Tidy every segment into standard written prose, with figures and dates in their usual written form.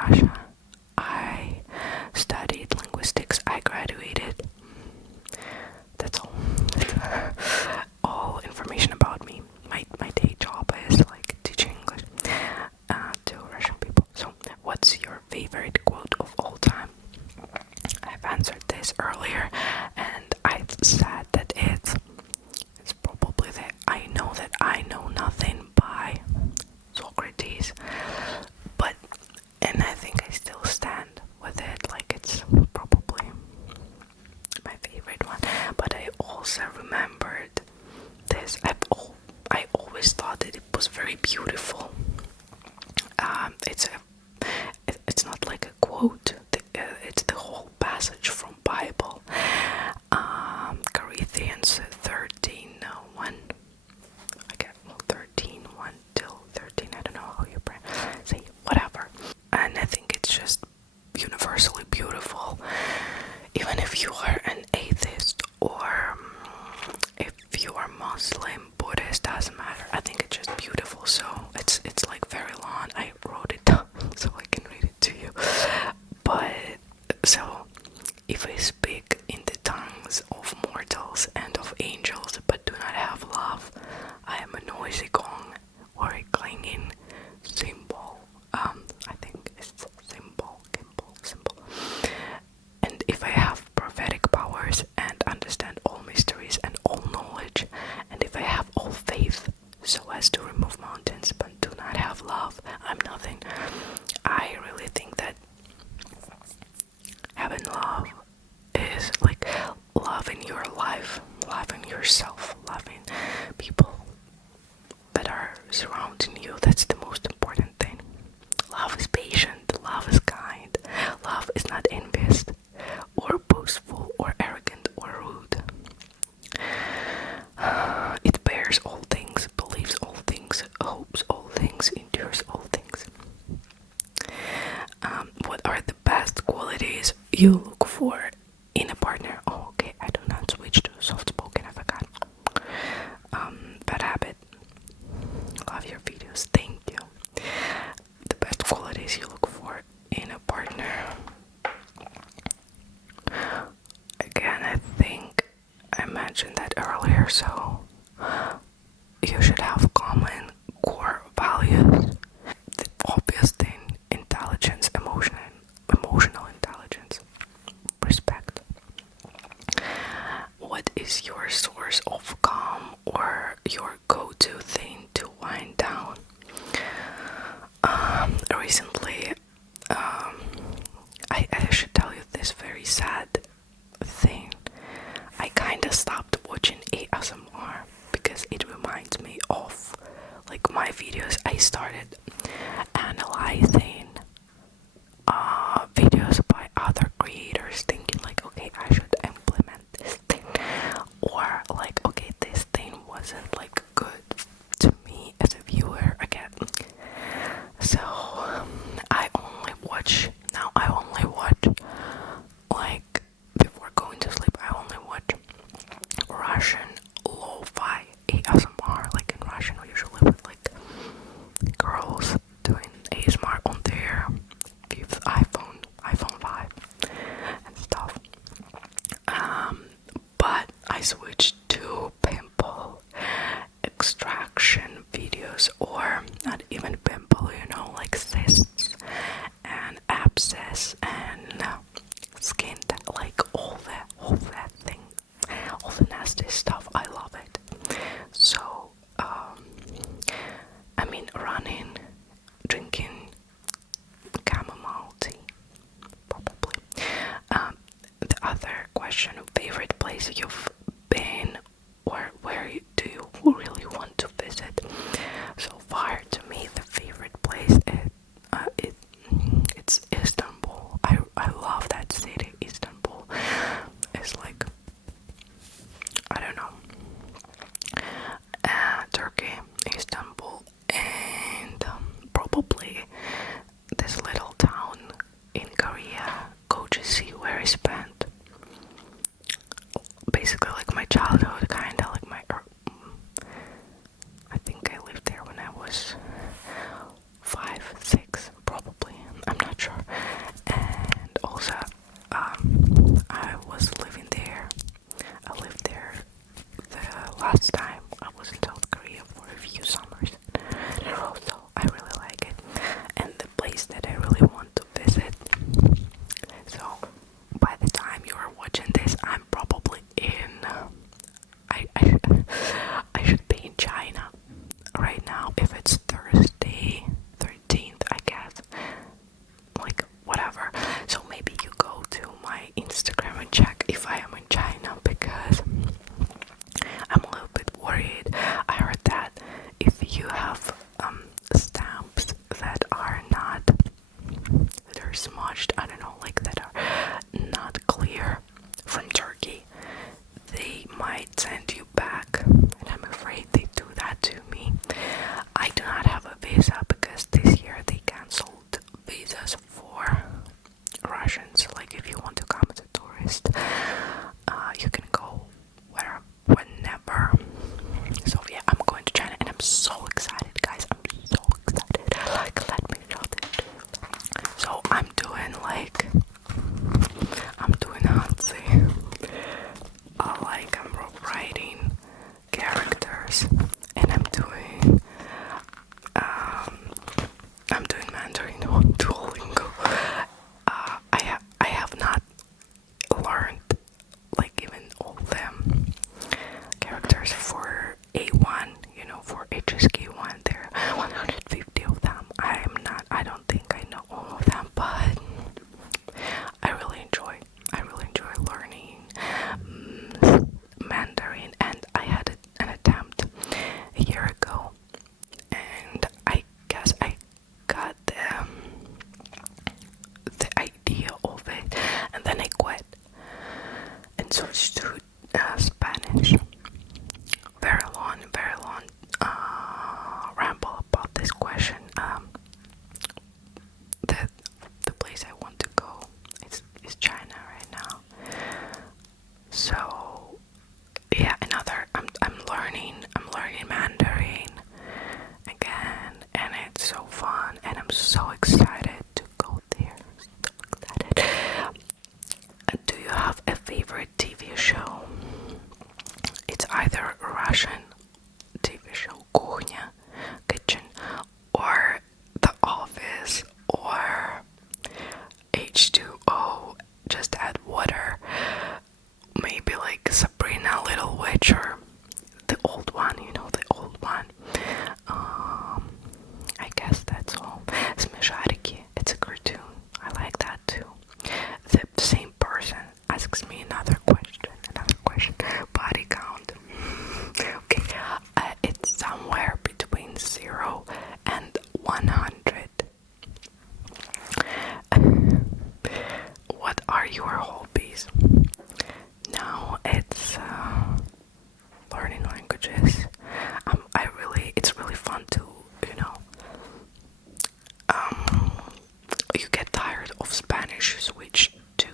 Russia. I studied linguistics. I graduated. That's all. All information about me. My day job is like teaching English to Russian people. So, what's your favorite quote of all time? I've answered this earlier, and I've said that it's probably that I know nothing by Socrates, and I think I still stand with it, like it's probably my favorite one. But I also remembered this. I always thought that it was very beautiful. It's not like a quote. It's the whole passage from Bible. Corinthians 13:1. Okay, 13:1 till 13. I don't know how you say whatever. And I think it's just universally beautiful. Even if you are an atheist or if you are Muslim, Buddhist, doesn't matter. I think it's just beautiful. So it's like very long. I wrote it down so I can read it to you. But so if I speak in the tongues of mortals and of angels but do not have love, I am a noisy gong or a clanging cymbal. I think it's cymbal. And if I have prophetic powers and understand all mysteries and all knowledge, and if I have all faith so as to remove mountains but do not have love, I'm nothing. I really think that having love is like loving your life, loving yourself, loving people that are surrounding you. That's the most important thing. Love is patient, love is kind, love is not envious or boastful or arrogant or rude. It bears all things, believes all things, hopes all things, endures all things. What are the best qualities you look for in a partner? Oh, okay, I do not switch to soft-spoken, I forgot. Bad habit. Love your videos, thank you. The best qualities you look for in a partner. Again, I think I mentioned that earlier, so you should have common core values. The obvious thing, intelligence, emotional intelligence, respect. What is your source of calm or your go-to thing to wind down? Recently, I should tell you this very sad thing. I kinda stopped watching ASMR because it reminds me of like my videos. I started analyzing videos by other creators, thinking like, okay, I should implement this thing, or like, okay, this thing wasn't like good to me as a viewer again. So I only watch like before going to sleep. I only watch Russian lo-fi ASMR, like in Russian, usually with like girls doing ASMR on their fifth iPhone 5 and stuff. But I switched to pimple extraction videos, or not even pimple, like cysts and abscess and skin, like all that thing, all the nasty stuff. I love it. So running, drinking chamomile tea, probably. The other question, favorite place you've been, or where do you really want to visit? So far, to me, the favorite place it's Istanbul. I love that city. Istanbul is like, I don't know, Turkey, Istanbul, and probably this little town in Korea, Kochi, where I spent basically like my childhood, kinda like are smudged, I don't know, like that are not clear from Turkey, they might send you back, and I'm afraid they do that to me. I do not have a visa because this year they cancelled visas for Russians. Like if you want to come as a tourist, you can go whenever. So yeah, I'm going to China and I'm so excited, guys. I'm so excited. Like, let me show this to you. So I'm doing Nazi. I'm writing characters, and I'm doing Mandarin on Duolingo. I have not learned like even all them characters for A1, for HSK1. There are 150 of them. I don't think I know all of them, but I really enjoy learning Mandarin, and I had an attempt a year ago, and I guess I got the idea of it, and then I quit and switched to Spanish. Very long ramble about this question. The place I want to go is China right now. So yeah, I'm learning Mandarin again, and it's so fun, and I'm so excited to go there. So excited. Do you have a favorite TV show? It's either a Russian TV show, Kuchня, Kitchen, or The Office, or H2O, just add water. Maybe like Sabrina, Little Witch, or the old one, the old one. I guess that's all. Смешарики, it's a cartoon. I like that too. The same person asks me another question. Body count. Okay, it's somewhere between 0 and 100. What are your hobbies? Now it's learning languages. It's really fun to, you get tired of Spanish, switch to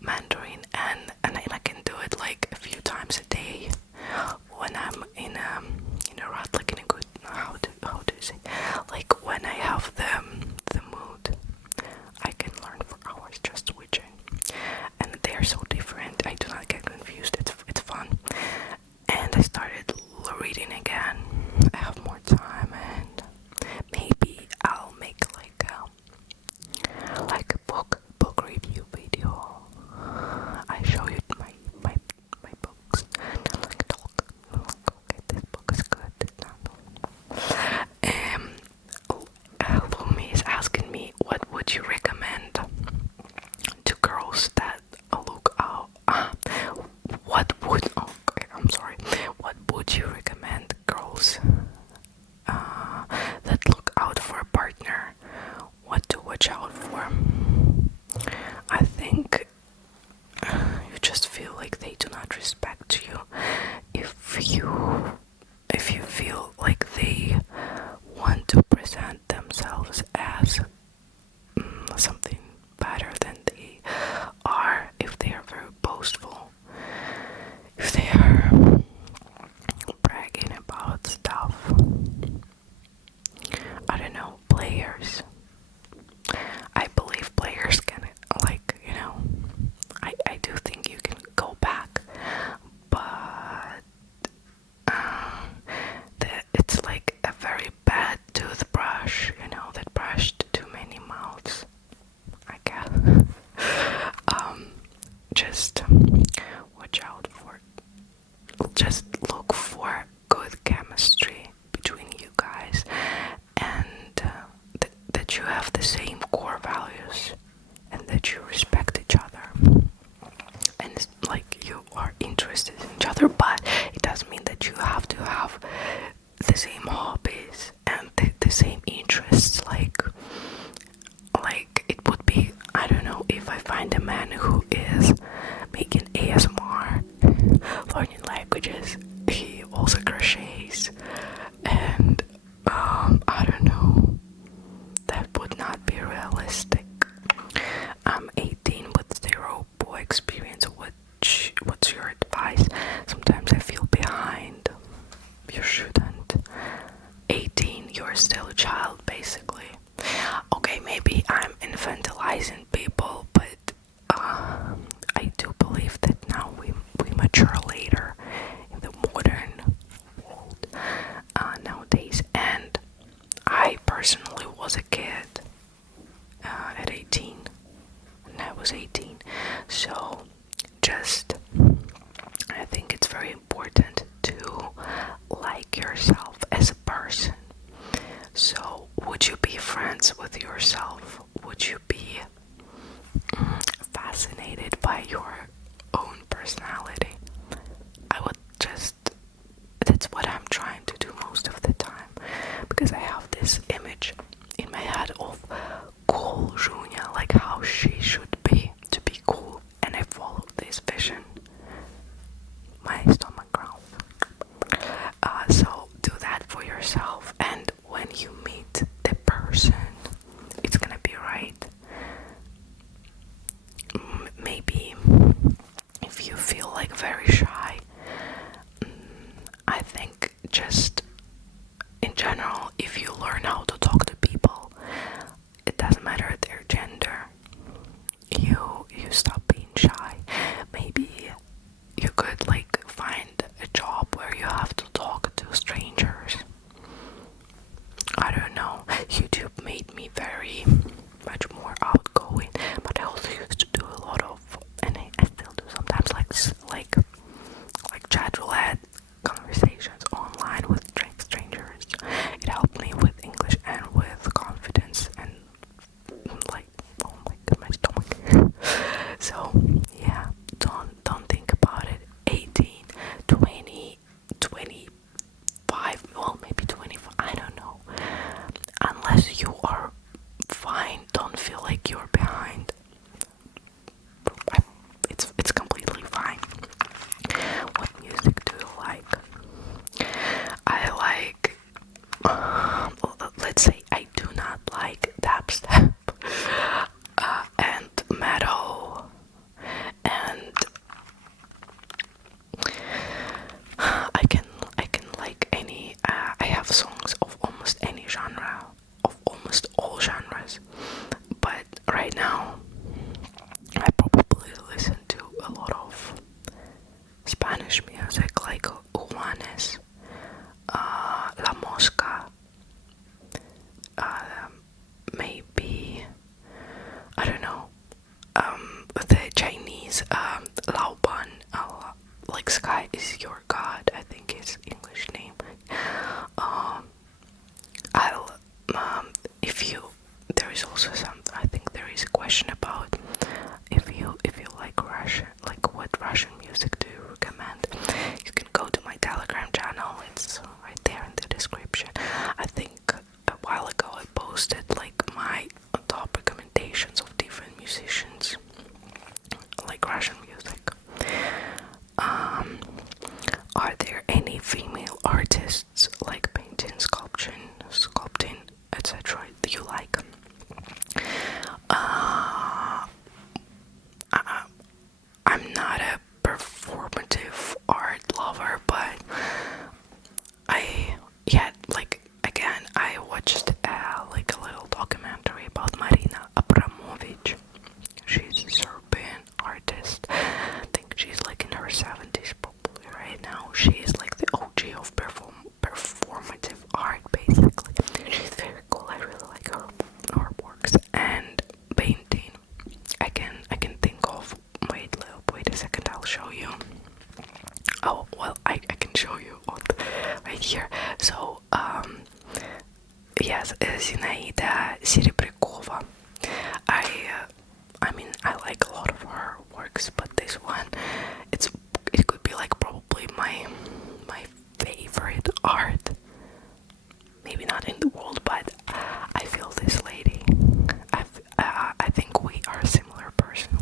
Mandarin, and I can do it like a few times a day when I'm in a rut, like in a good, how do you say, like when I have the mood, I can learn for hours just switching, and they're so different. I do not get confused. It's fun, and I started reading again. I have more time, and maybe I'll make like a book review video. I show you my books. Like talk. Okay, this book is good. Lumi is asking me, what would you recommend to girls that look out? What would you recommend girls that look out for a partner? What to watch out for? I think you just feel like they do not respect you. If you feel like they want to present themselves as something better than they are, if they are very boastful, if they are bragging about stuff, I don't know, players. I believe players can, I do think you can go back, but it's like a very bad toothbrush, that brushed too many mouths, I guess. Just watch out for, just look for good chemistry between you guys, and that you have the same core values, and that you respect each other, and it's like you are interested in each other, but it doesn't mean that you have to have the same hobbies and the same interests, like find a man who is making ASMR, learning languages. He also crochets, and I don't know. That would not be realistic. I'm 18 with zero boy experience. What's your advice? Sometimes I feel behind. You shouldn't. 18, you're still a child, basically. Okay, maybe I'm infantilizing people, but I do believe that now we mature later in the modern world nowadays. And I personally was a kid at 18, and I was 18. So I think it's very important to like yourself as a person. So would you be friends with yourself? Would you be fascinated by your own personality? That's what I'm trying to do most of the time, because I have this image in my head of cool Junia, like how she should be to be cool, and I follow this vision. My stomach growls. So do that for yourself, and when you meet the person, it's gonna be right. Maybe if you feel like very shy, I think just in general, if you learn how to talk to people, it doesn't matter their gender, you stop being shy. Maybe you could like find a job where you have to talk to strangers. I don't know. YouTube made me very much more outgoing, but I also used to do a lot of, and I still do sometimes, like chat roulette conversations online with strangers. It helped me with English and with confidence, and like, oh my god, my stomach. So yeah, don't think about it. 18, 20, 25, well maybe 25, I don't know. Unless you are fine, don't feel like you're behind. It's completely fine. What music do you like? I like, let's say I do not like dubstep and metal, and I can like any. I have songs of almost any genre, of almost all genres, but right now I probably listen to a lot of Spanish music, like Juanes, La Mosca, maybe, I don't know, the Chinese Lao Ban, like Sky is Your God, I think his English name. There is also I think there is a question about if you like Russian, like what Russian music do you recommend? You can go to my Telegram channel, it's right there in the description. I think a while ago I posted like my top recommendations of different musicians, like Russian music. Are there any female artists like painting, sculpting, etc. do you like? I'm not a performative art lover, but I watched like a little documentary about Marina Abramovic. She's a Serbian artist. I think she's like in her 70s probably right now. She is like the OG of performative art, basically. She's very cool. I really like her works. And painting, I can think of, wait a second, I'll show you. Oh well, I can show you right here. So yes, Zinaida Serebrikova. I mean I like a lot of her works, but this one, it could be like probably my favorite art. Maybe not in the world, but I feel this lady. I think we are a similar person.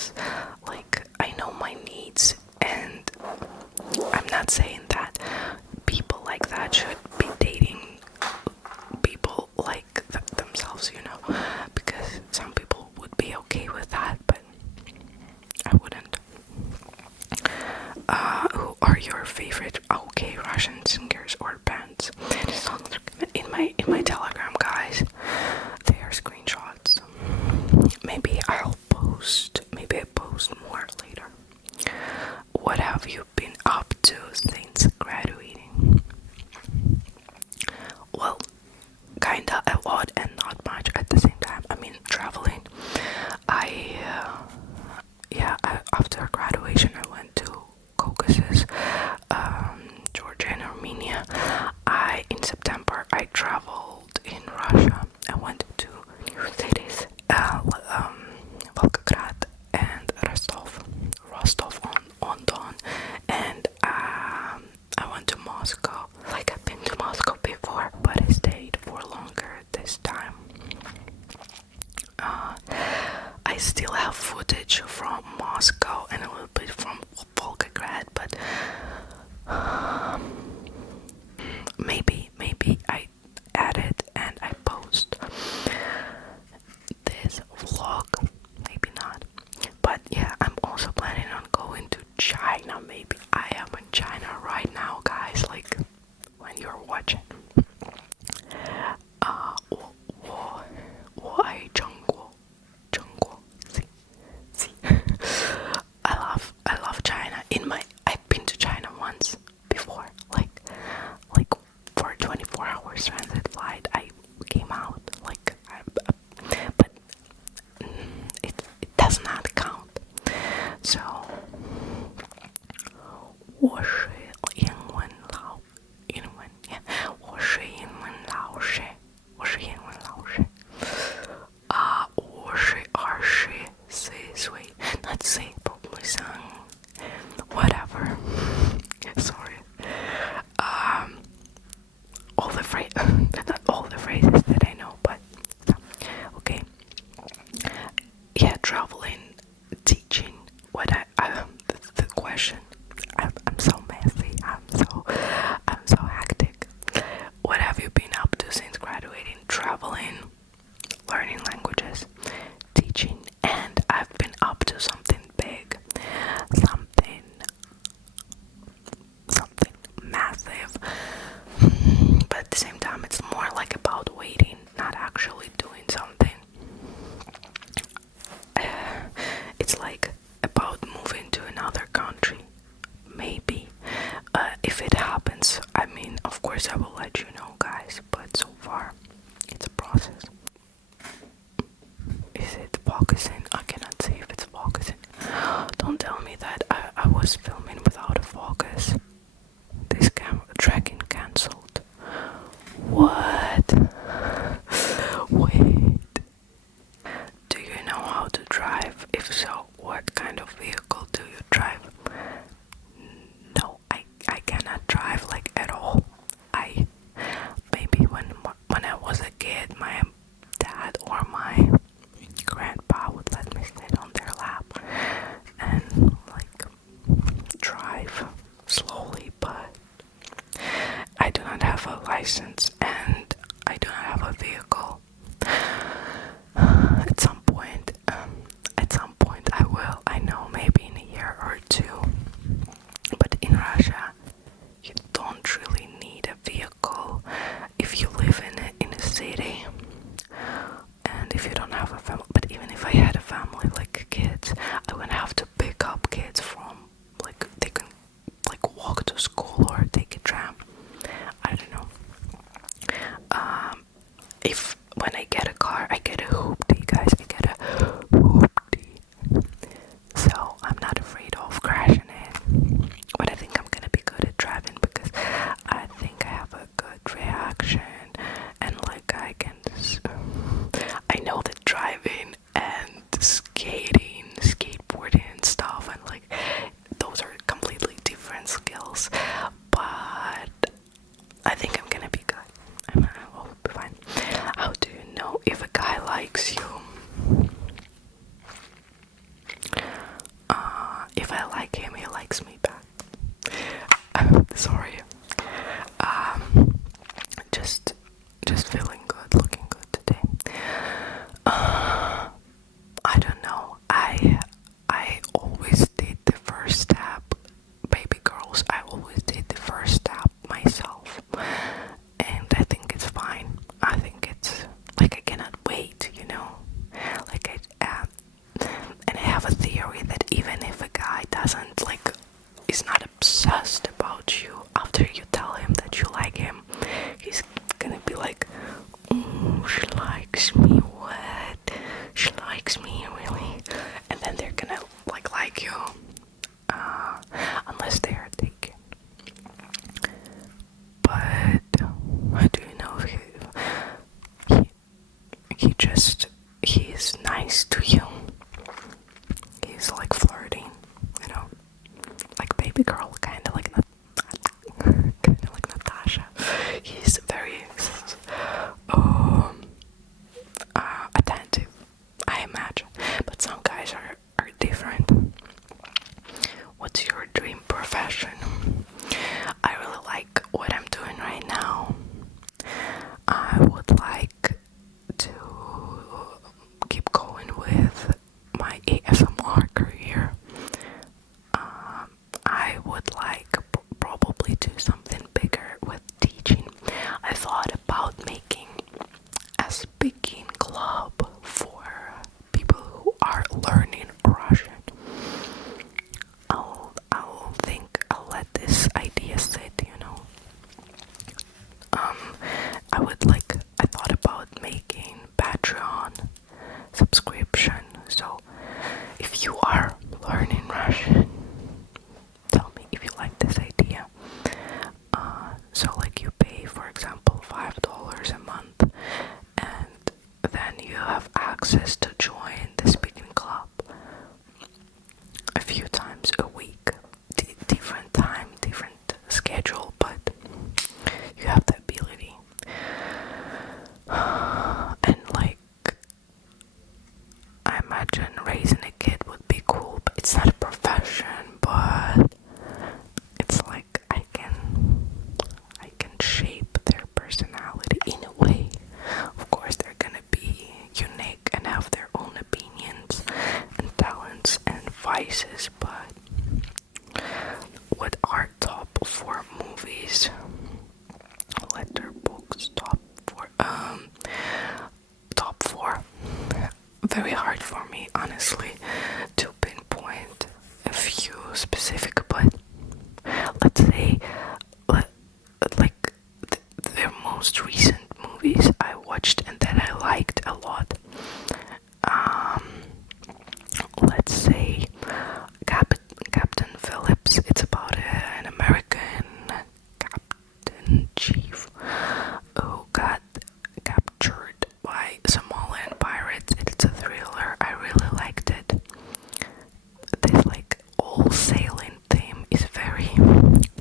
things. Like, I know my needs, and I'm not saying that people like that should be dating people like themselves, you know, because some people would be okay with that, but I wouldn't. Who are your favorite okay Russian singers or bands? In my Telegram, guys, they are screenshots. Maybe I post more later. What have you been up to since graduating? Well, kinda a lot and not much at the same time. I mean, traveling. After graduation, I went to Caucasus, Georgia and Armenia. In September, I traveled in Russia. I went to new cities, Volgograd and Rostov-on-Don, and I went to Moscow. Like, I've been to Moscow before, but I stayed for longer this time. I still have footage from Moscow and a little bit from Volgograd, but maybe I edit and I post this vlog, maybe not. But yeah, I'm also planning on going to China. Maybe I am in China right now, guys, like when you're watching. I love China. I've been to China once before, like for 24 hours transit flight. I came out, but it does not count. So 我是英文老师 我是24岁 not say probably some whatever. Sorry. Not all the phrases that I know, but okay. Yeah, traveling, teaching. The question. I'm so messy. I'm so hectic. What have you been up to since graduating? Traveling, learning languages, teaching, and I've been up to something big, something massive. But at the same time, it's more like about waiting, not actually doing something. It's like about moving to another country. Maybe. If it happens, I mean, of course I will let you know, guys, but so far it's a process. Is it focusing? I cannot see if it's focusing. Don't tell me that I was filming without a focus. This camera tracking cancelled. What? Wait. Do you know how to drive? If so, what kind of vehicle do you drive? No, I cannot drive like at all. Maybe when I was a kid, my dad or my grandpa would let me sit on their lap, if I like him, he likes me back. Sorry. Just feeling good, looking good today. I don't know. I always did the first step, baby girls. I always did the first step myself, and I think it's fine. I think it's like I cannot wait, you know. Like and I have a theory that even if a guy doesn't like, is not obsessed about you after you tell him that you like him, he's gonna be like, oh, she likes me, what? She likes me, really? And then they're gonna like you, unless they are taken. But how do you know if he's nice to you? He's like flirting, you know, like baby girl, kind of like Natasha. He's very attentive, I imagine. But some guys are different. What's your dream profession? I really like what I'm doing right now. I would like to keep going with my ASMR career. I would like probably do something bigger with teaching. I thought about making a speaking club for people who are learning Russian. I'll let this idea sit, you know. I thought about making Patreon subscription. So if you are learning Russian, tell me if you like this idea. So like you pay, for example, $5 a month, and then you have access to join the speaking club a few times a week. Different time, different schedule, but you have the ability. And like, I imagine raising a kid would be cool, but it's not a profession, but it's like I can shape their personality in a way. Of course, they're gonna be unique and have their own opinions and talents and vices, but what are top 4 movies? Letterboxd top 4. Very hard for me, honestly, to pinpoint a few specific, but let's say like the most recent movies I watched and that I liked a lot. Let's say Captain Phillips. It's about an American captain chief who got captured by Somalian pirates. It's a thriller. I really liked it. This like all sailing theme is very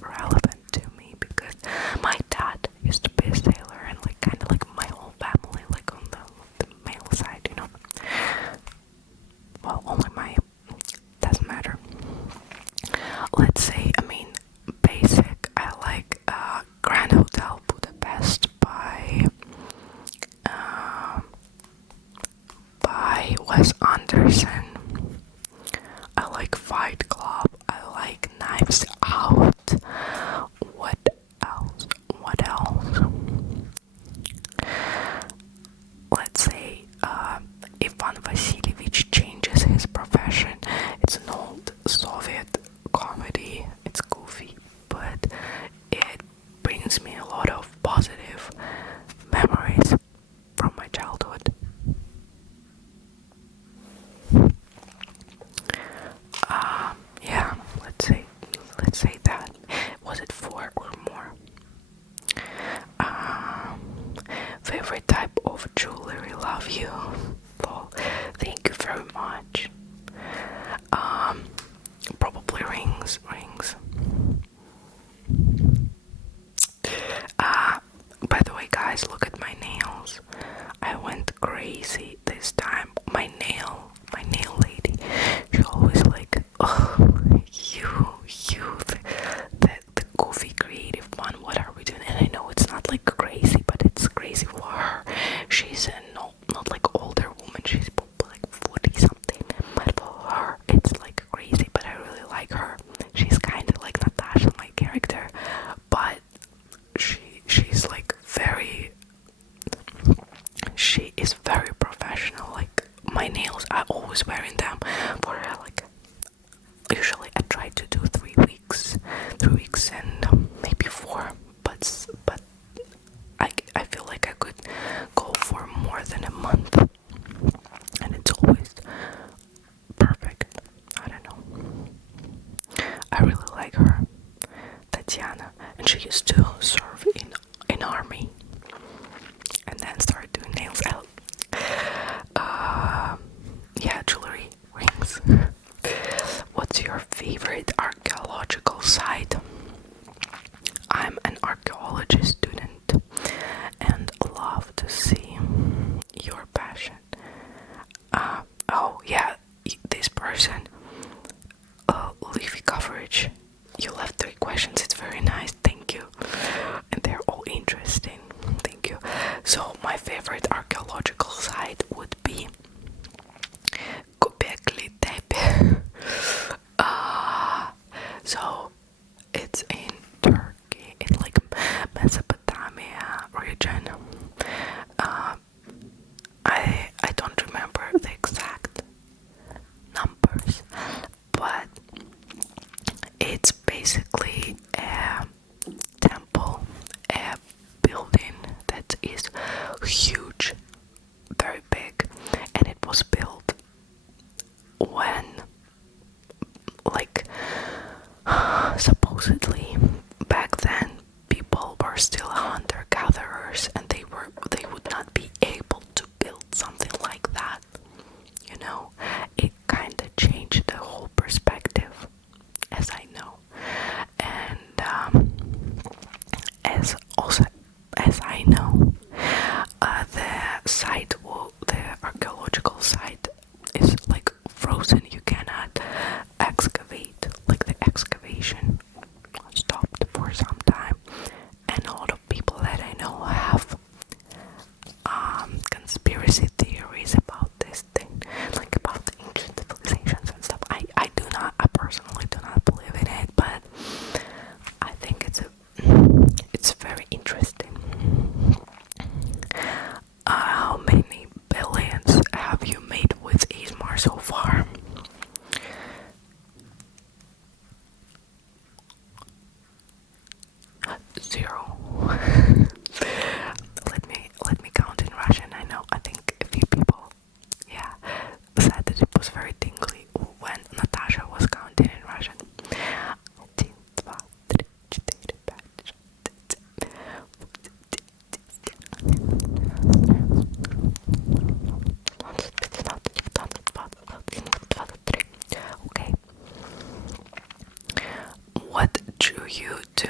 relevant to me because my dad used to be a sailor, and like kind of like my whole family, like on the male side, you know. Well, only my, doesn't matter. Let's say, I mean, basic. I like Grand Hotel Budapest by Wes Anderson. I like Fight Club. I like Knives Out. What else? Let's say Ivan Vasilievich changes his profession. It's an old Soviet comedy. It's goofy, but it brings me a lot of positive memories from my childhood. usually I try to do 3 weeks and maybe 4, but I feel like I could go for more than a month, and it's always perfect. I don't know. I really like her, Tatiana, and she used to serve in army, and then started doing nails out. Yeah, jewelry, rings. What's your favorite archeological site? I'm an archaeology student and love to see your passion. Oh yeah, this person, leafy coverage. You left 3 questions. It's very nice. Thank you, and they're all interesting. Thank you. So my favorite archaeological site would be Göbekli Tepe. So it's in Turkey, in like Mesopotamia region. I don't remember the exact numbers, but it's basically a temple, a building that is huge, very big, and it was built when, like, supposedly back then people were still hunter-gatherers, and they would not be able to build something like that. You know, it kind of changed the whole perspective, as I know, and as I know, the archaeological site is like frozen. You cannot excavate, like the excavation stopped for some time, and a lot of people that I know have conspiracy theories about this thing, like about the ancient civilizations and stuff. I personally do not believe in it, but I think it's very interesting. How many billions have you made with Ismar so far? Zero. let me count in Russian. I think a few people, yeah, said that it was very tingly when Natasha was counting in Russian. 1, 2, 3, 4, 5, 6. Okay. What drew you to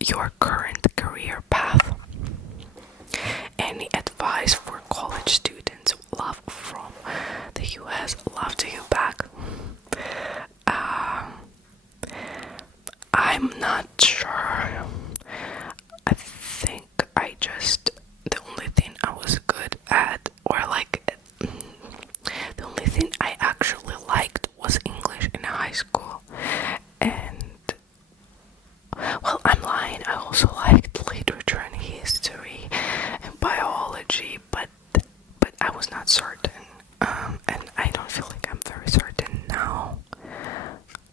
your current career path? Any advice for college students? Love from the US. Love to you back. I'm not sure. I think the only thing I was good at, or like, the only thing I actually liked was English in high school. And, well, I'm lying. I also liked literature and history and biology, but I was not certain. And I don't feel like I'm very certain now.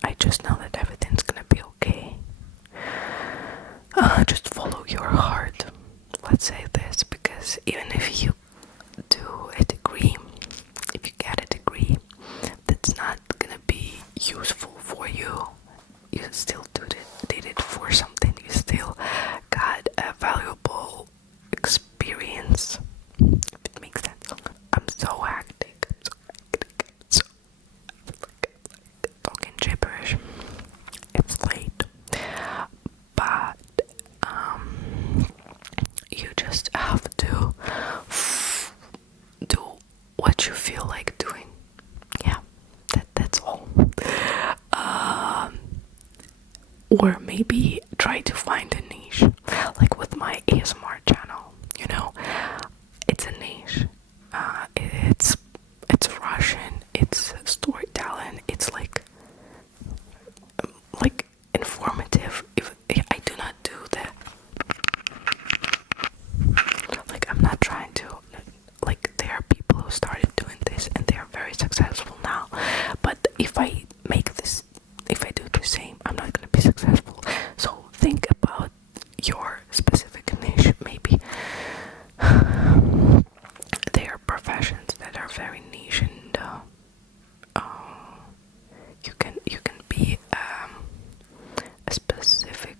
I just know that everything's gonna be okay. Just follow your heart. Let's say this, because even if you do a degree, if you get a degree that's not gonna be useful for you, you still did it for something. You still got a valuable experience, if it makes sense. I'm so hectic. So talking gibberish. It's late, but you just have to do what you feel like doing. Yeah, that's all. Or maybe try to find a niche, like with my ASMR channel. You know, it's a niche. It's Russian. It's storytelling. It's like informative. If I do not do that, like, I'm not trying to, like, there are people who started doing this and they are very successful now, but if I do the same, I'm not gonna be successful. So think about your specific niche. Maybe there are professions that are very niche, and you can be a specific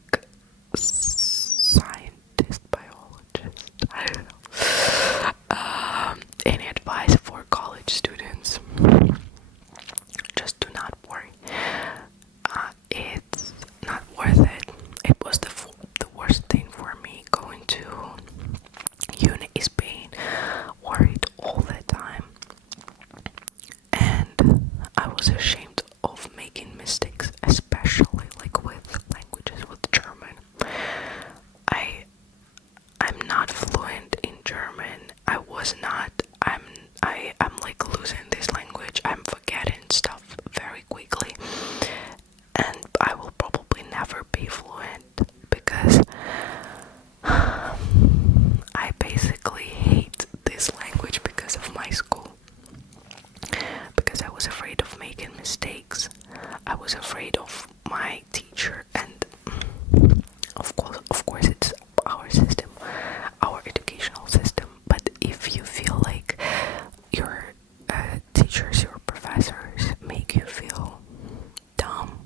scientist, biologist. I don't know. Any advice for college students? Just do not worry. It's not worth it. It was the worst thing for me going to uni, is being worried all the time, and I was ashamed of making mistakes, especially like with languages, with German. I'm not fluent in German. I was not. I'm like losing this language. I'm forgetting stuff very quickly, and I will probably never be fluent because I basically hate this language because of my school. Because I was afraid of making mistakes. I was afraid of my teacher, and of course it's our system, our educational system. But if you feel like your teachers, your professors make you feel dumb,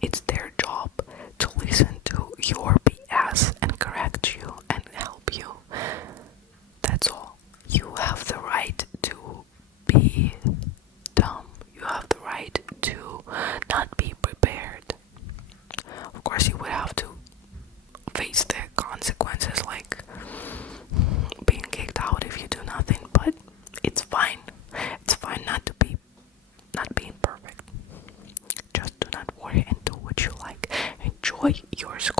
it's their job to listen to your BS and correct you and help you. That's all. You have the right to be dumb. You have the right to not be prepared. Of course, you would have to face the consequences, like being kicked out if you do nothing, but it's fine. It's fine not being perfect. Just do not worry and do what you like. Enjoy your school.